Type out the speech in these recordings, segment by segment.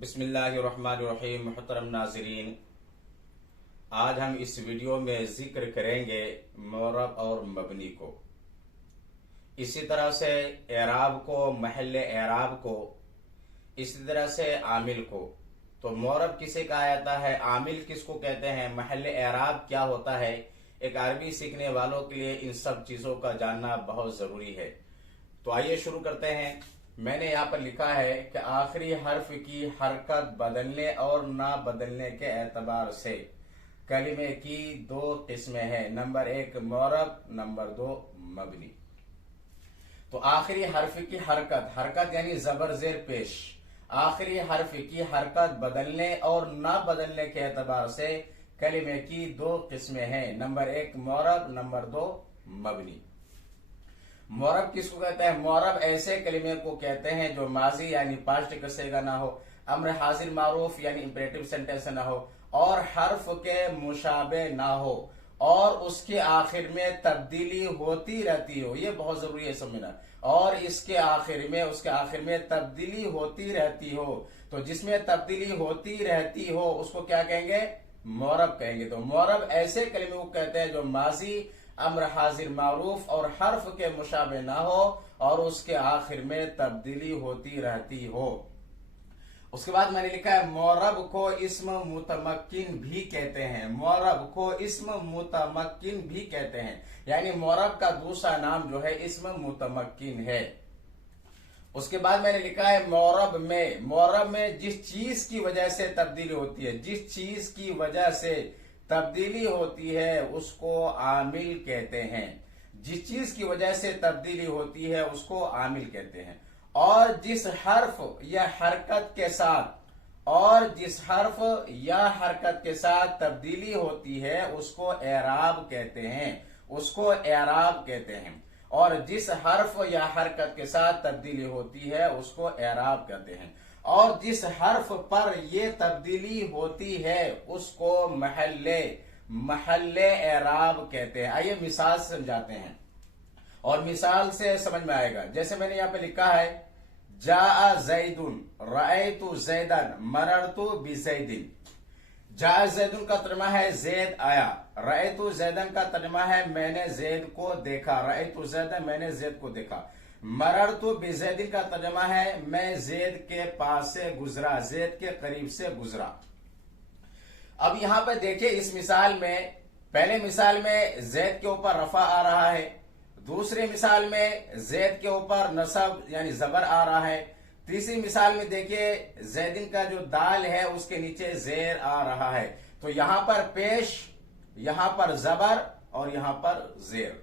बिस्मिल्लाहिर्रहमानिर्रहीम। मुहतरम नाज़रीन, आज हम इस वीडियो में जिक्र करेंगे मोरब और मबनी को, इसी तरह से एराब को, महल एराब को, इसी तरह से आमिल को। तो मोरब किसे कहा जाता है, आमिल किसको कहते हैं, महल एराब क्या होता है, एक अरबी सीखने वालों के लिए इन सब चीज़ों का जानना बहुत ज़रूरी है। तो आइए शुरू करते हैं। मैंने यहाँ पर लिखा है कि आखिरी हर्फ की हरकत बदलने और ना बदलने के एतबार से कलिमे की दो किस्में हैं। नंबर 1 मोरब, नंबर 2 मबनी। तो आखिरी हर्फ की हरकत, हरकत यानी जबर जेर पेश, आखिरी हर्फ की हरकत बदलने और ना बदलने के एतबार से कलिमे की दो किस्में हैं। नंबर 1 मोरब, नंबर 2 मबनी। मोरब किसको कहते हैं? मोरब ऐसे कलिमे को कहते हैं जो माजी यानी पास्ट का सेगा ना हो, अम्र हाजिर मारूफ यानी इंपरेटिव सेंटेंस ना हो, और हर्फ के मुशाबे ना हो, और उसके आखिर में तब्दीली होती रहती हो। ये बहुत जरूरी है समझना। और इसके आखिर में, उसके आखिर में तब्दीली होती रहती हो। तो जिसमें तब्दीली होती रहती हो उसको क्या कहेंगे? मोरब कहेंगे। तो मोरब ऐसे कलिमे को कहते हैं जो माजी, अम्र हाजिर मारूफ और हर्फ के मुशाबे ना हो और उसके आखिर में तब्दीली होती रहती हो। उसके बाद मैंने लिखा है मोरब को इस्म मुतमक्किन भी कहते हैं। मोरब को इस्म मुतमक्किन भी कहते हैं, यानी मोरब का दूसरा नाम जो है इस्म मुतमक्किन है। उसके बाद मैंने लिखा है मोरब में जिस चीज की वजह से तब्दीली होती है, जिस चीज की वजह से तब्दीली होती है उसको आमिल कहते हैं। जिस चीज की वजह से तब्दीली होती है उसको आमिल कहते हैं। और जिस हर्फ या हरकत के साथ, और जिस हर्फ या हरकत के साथ तब्दीली होती है उसको एराब कहते हैं, उसको एराब कहते हैं। और जिस हर्फ या हरकत के साथ तब्दीली होती है उसको एराब कहते हैं। और जिस हर्फ पर ये तब्दीली होती है उसको महल्ले एराब कहते हैं। आइए मिसाल से समझाते हैं और मिसाल से समझ में आएगा। जैसे मैंने यहाँ पे लिखा है जा जैदुन रअयतु जैदन मररतु बिजैदिन। जा जैदुन का तर्जुमा है जैद आया, रअयतु जैदन का तर्जुमा है मैंने जैद को देखा, रअयतु जैदन मैंने जैद को देखा। मररतु बिजैदिन का तर्जुमा है मैं जैद के पास से गुजरा, जैद के करीब से गुजरा। अब यहां पर देखिए इस मिसाल में, पहले मिसाल में जैद के ऊपर रफा आ रहा है, दूसरी मिसाल में जैद के ऊपर नसब यानी जबर आ रहा है, तीसरी मिसाल में देखिए जैदिन का जो दाल है उसके नीचे जेर आ रहा है। तो यहां पर पेश, यहां पर जबर और यहां पर जेर।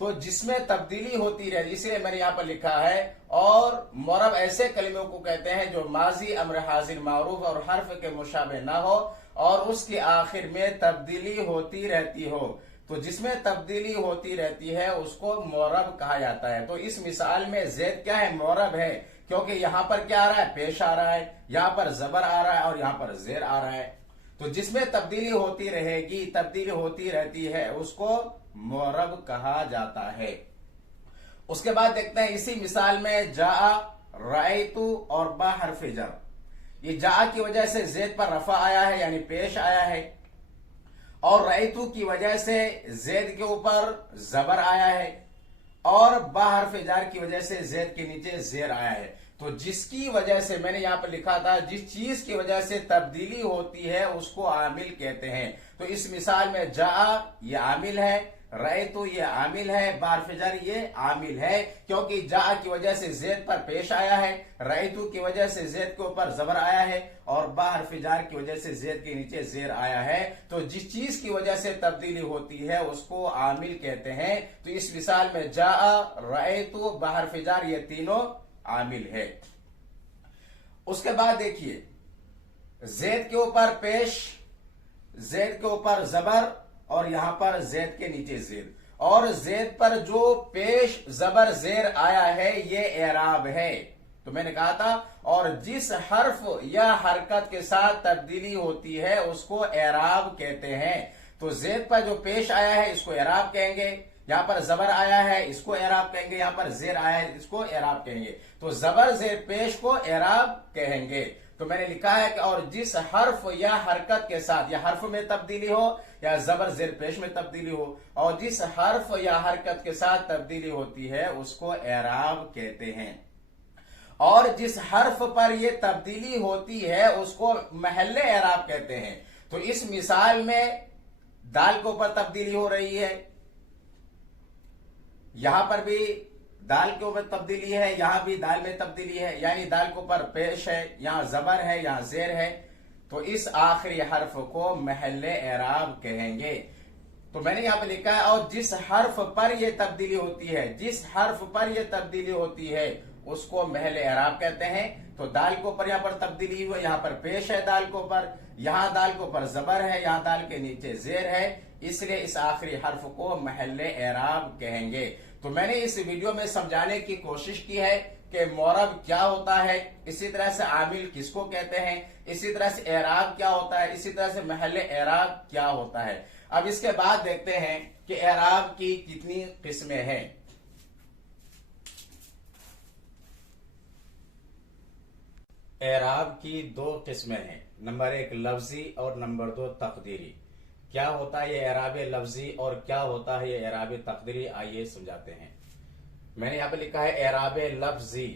तो जिसमें तब्दीली होती रहे, इसलिए मैंने यहां पर लिखा है। और मोरब ऐसे कलिमों को कहते हैं जो माजी, अम्र हाजिर मारूफ और हर्फ के मुशाबे ना हो और उसके आखिर में तब्दीली होती रहती हो। तो जिसमें तब्दीली होती रहती है उसको मोरब कहा जाता है। तो इस मिसाल में जैद क्या है? मोरब है, क्योंकि यहां पर क्या आ रहा है? पेश आ रहा है, यहां पर जबर आ रहा है और यहां पर जेर आ रहा है। तो जिसमें तब्दीली होती रहेगी, तब्दीली होती रहती है उसको मोरब कहा जाता है। उसके बाद देखते हैं इसी मिसाल में जा रअयतु और बा हर्फ जर। ये जा की वजह से जेद पर रफा आया है यानी पेश आया है, और रअयतु की वजह से जेद के ऊपर जबर आया है, और बा हर्फ जार की वजह से जेद के नीचे जेर आया है। तो जिसकी वजह से मैंने यहां पर लिखा था जिस चीज की वजह से तब्दीली होती है उसको आमिल कहते हैं। तो इस मिसाल में जा ये आमिल है, रअयतु ये आमिल है, बा हर्फ जार ये आमिल है, क्योंकि जा की वजह से जेद पर पेश आया है, रअयतु की वजह से जेद के ऊपर जबर आया है, और बा हर्फ जार की वजह से जेद के नीचे जेर आया है। तो जिस चीज की वजह से तब्दीली होती है उसको आमिल कहते हैं। तो इस मिसाल में जा, रअयतु, बा हर्फ जार ये तीनों आमिल है। उसके बाद देखिए जेद के ऊपर पेश, जेद के ऊपर जबर और यहां पर जेद के नीचे जेर, और जेद पर जो पेश जबर जेर आया है ये एराब है। तो मैंने कहा था, और जिस हर्फ या हरकत के साथ तब्दीली होती है उसको एराब कहते हैं। तो जेद पर जो पेश आया है इसको एराब कहेंगे, यहाँ पर जबर आया है, इसको एराब कहेंगे, यहाँ पर जेर आया है, इसको एराब कहेंगे। तो जबर जेर पेश को एराब कहेंगे। तो मैंने लिखा है कि और जिस हर्फ या हरकत के साथ, या हर्फ में तब्दीली हो या जबर जेर पेश में तब्दीली हो, और जिस हर्फ या हरकत के साथ तब्दीली होती है उसको एराब कहते हैं। और जिस हर्फ पर यह तब्दीली होती है उसको महल्ले एराब कहते हैं। तो इस मिसाल में दाल के ऊपर तब्दीली हो रही है, यहां पर भी दाल के ऊपर तब्दीली है, यहां भी दाल में तब्दीली है, यानी दाल के ऊपर पेश है, यहां जबर है, यहां जेर है। तो इस आखिरी हर्फ को महल्ले एराब कहेंगे। तो मैंने यहां पर लिखा है और जिस हर्फ पर यह तब्दीली होती है, जिस हर्फ पर यह तब्दीली होती है उसको महल्ले एराब कहते हैं। तो दाल के ऊपर यहां पर तब्दीली हुई, यहां पर पेश है दाल के ऊपर, यहां दाल के ऊपर जबर है, यहां दाल के नीचे जेर है, इसलिए इस आखिरी हर्फ को महल्ले एराब कहेंगे। तो मैंने इस वीडियो में समझाने की कोशिश की है कि मोरब क्या होता है, इसी तरह से आमिल किसको कहते हैं, इसी तरह से एराब क्या होता है, इसी तरह से महल्ले एराब क्या होता है। अब इसके बाद देखते हैं कि एराब की कितनी किस्में हैं। एराब की दो किस्में हैं, नंबर 1 लफ्जी और नंबर 2 तकदीरी। क्या होता है ये एराब लफ्जी और क्या होता है ये एराब तकदीरी, आइए समझाते हैं। मैंने यहां पे लिखा है एराब लफ्जी।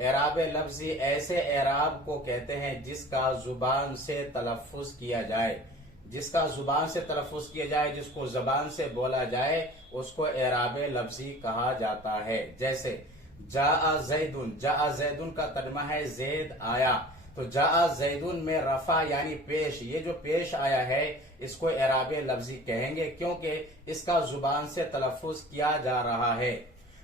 एराब लफ्जी ऐसे एराब को कहते हैं जिसका जुबान से तलफ्फुज किया जाए, जिसका जुबान से तलफ्फुज किया जाए, जिसको जुबान से बोला जाए, उसको एराब लफ्जी कहा जाता है। जैसे जा जैदुन, जा जैदुन का तर्जुमा है जैद आया। तो जा जैदुन में रफा यानी पेश, ये जो पेश आया है इसको एराब लफ्जी कहेंगे क्योंकि इसका जुबान से तलफ्फुज किया जा रहा है।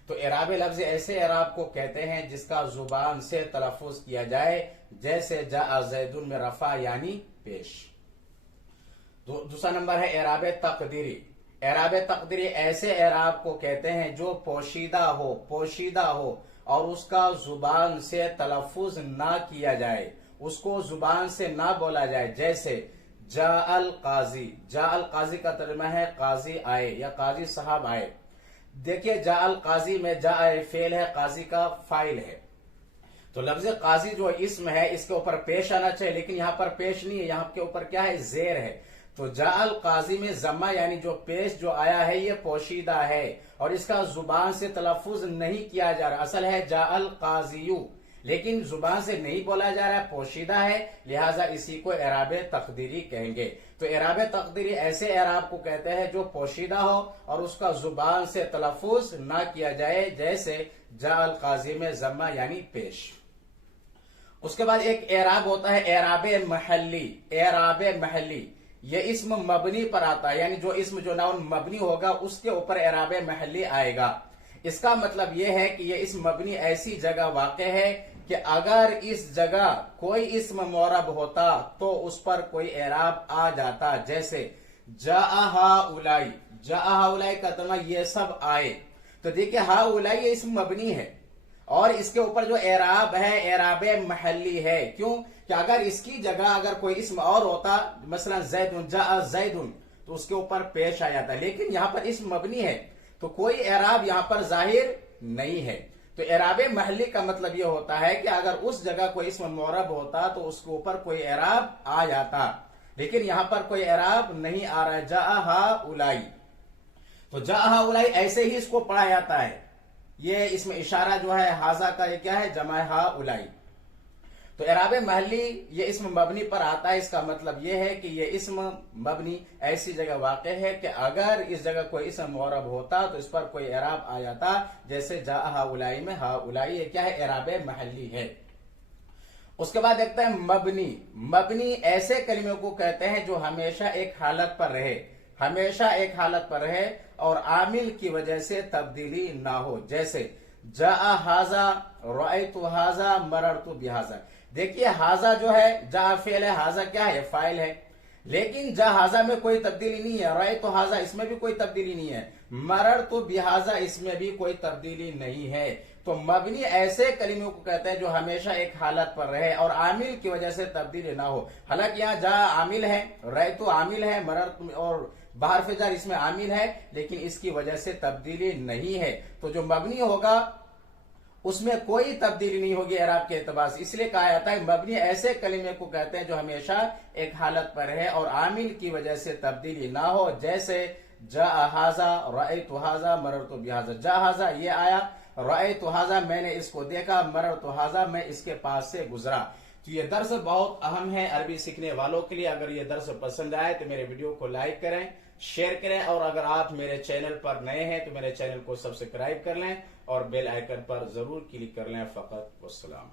तो एराब लफ्जी ऐसे एराब को कहते हैं जिसका जुबान से तलफ्फुज किया जाए, जैसे जा जैदुन में रफा यानी पेश। दूसरा नंबर है एराब तकदीरी। एराब तकदीरी ऐसे एराब को कहते हैं जो पोशीदा हो, पोशीदा हो और उसका जुबान से तलफ्फुज ना किया जाए, उसको जुबान से ना बोला जाए। जैसे जाअल काजी, जाअल काजी का तर्जुमा है काजी आए या काजी साहब आए। देखिए जाअल काजी में जा फेल है, काजी का फाइल है। तो लफ्ज काजी जो इस्म है इसके ऊपर पेश आना चाहिए, लेकिन यहां पर पेश नहीं है, यहां के ऊपर क्या है, जेर है। तो जाअल काजी में जम्मा यानी जो पेश जो आया है ये पोशीदा है और इसका जुबान से तलफ्फुज नहीं किया जा रहा। असल है जाअल काजियू, लेकिन जुबान से नहीं बोला जा रहा है, पोशीदा है, लिहाजा इसी को एराब तकदीरी कहेंगे। तो एराब तकदीरी ऐसे एराब को कहते हैं जो पोशीदा हो और उसका जुबान से तलफ्फुज ना किया जाए, जैसे जाअल काजी में जम्मा यानी पेश। उसके बाद एक एराब होता है एराब महल्ली। एराब महल्ली ये इस्म मबनी पर आता है, यानी जो इस्म जो नाउन मबनी होगा उसके ऊपर एराब महल्ली आएगा। इसका मतलब यह है कि यह इस्म मबनी ऐसी जगह वाक़ है कि अगर इस जगह कोई इस्म मोरब होता तो उस पर कोई एराब आ जाता। जैसे जाअहाउलाई, जाअहाउलाई का तर्जुमा ये सब आए। तो देखिए हाउलाई ये इस्म मबनी है और इसके ऊपर जो एराब है एराब महल्ली है। क्यों कि अगर इसकी जगह अगर कोई इस्म और होता, मसलन जैदुन, जा जैदुन, तो उसके ऊपर पेश आ जाता, लेकिन यहां पर इस्म मबनी है तो कोई एराब यहां पर जाहिर नहीं है। तो एराब महल्ली का मतलब यह होता है कि अगर उस जगह कोई इस्म मोरब होता तो उसके ऊपर कोई एराब आ जाता, लेकिन यहां पर कोई एराब नहीं आ रहा है। जाअहाउलाई, तो जाअहाउलाई ऐसे ही इसको पढ़ा जाता है। ये इसमें इशारा जो है हाजा का, ये क्या है, जमा हाउलाई। तो एराब महल्ली ये इस्म मबनी पर आता है। इसका मतलब ये है कि ये इस्म मबनी ऐसी जगह वाक़ है कि अगर इस जगह कोई इस्म मोरब होता तो इस पर कोई एराब आ जाता, जैसे जाअहाउलाई में हाउलाई, ये क्या है, एराब महल्ली है। उसके बाद देखते हैं मबनी। मबनी ऐसे कलिमे को कहते हैं जो हमेशा एक हालत पर रहे, हमेशा एक हालत पर रहे और आमिल की वजह से तब्दीली ना हो। जैसे जा हाजा, रअयतु हाजा, मररतु बिहाजा। देखिए हाजा जो है जा फेल है, हाजा क्या है, फाइल है, लेकिन जा हाजा में कोई तब्दीली नहीं है। रअयतु हाजा इसमें भी कोई तब्दीली नहीं है। मररतु बिहाजा इसमें भी कोई तब्दीली नहीं है। तो मबनी ऐसे कलिमों को कहते हैं जो हमेशा एक हालत पर रहे और आमिल की वजह से तब्दीली ना हो। हालांकि यहाँ जा आमिल है, रैतु आमिल है, मरर और बाहर फिजार इसमें आमिल है, लेकिन इसकी वजह से तब्दीली नहीं है। तो जो मबनी होगा उसमें कोई तब्दीली नहीं होगी एराब के एतबार से। इसलिए कहा जाता है मबनी ऐसे कलिमे को कहते हैं जो हमेशा एक हालत पर है और आमिल की वजह से तब्दीली ना हो। जैसे जा हाजा, रअयतु हाजा, मररतु बिहाजा। जा हाजा ये आया, रअयतु हाजा मैंने इसको देखा, मररतु हाजा मैं इसके पास से गुजरा। तो ये दर्स बहुत अहम है अरबी सीखने वालों के लिए। अगर ये दर्स पसंद आए तो मेरे वीडियो को लाइक करें, शेयर करें, और अगर आप मेरे चैनल पर नए हैं तो मेरे चैनल को सब्सक्राइब कर लें और बेल आइकन पर जरूर क्लिक कर लें। फकत वस्सलाम।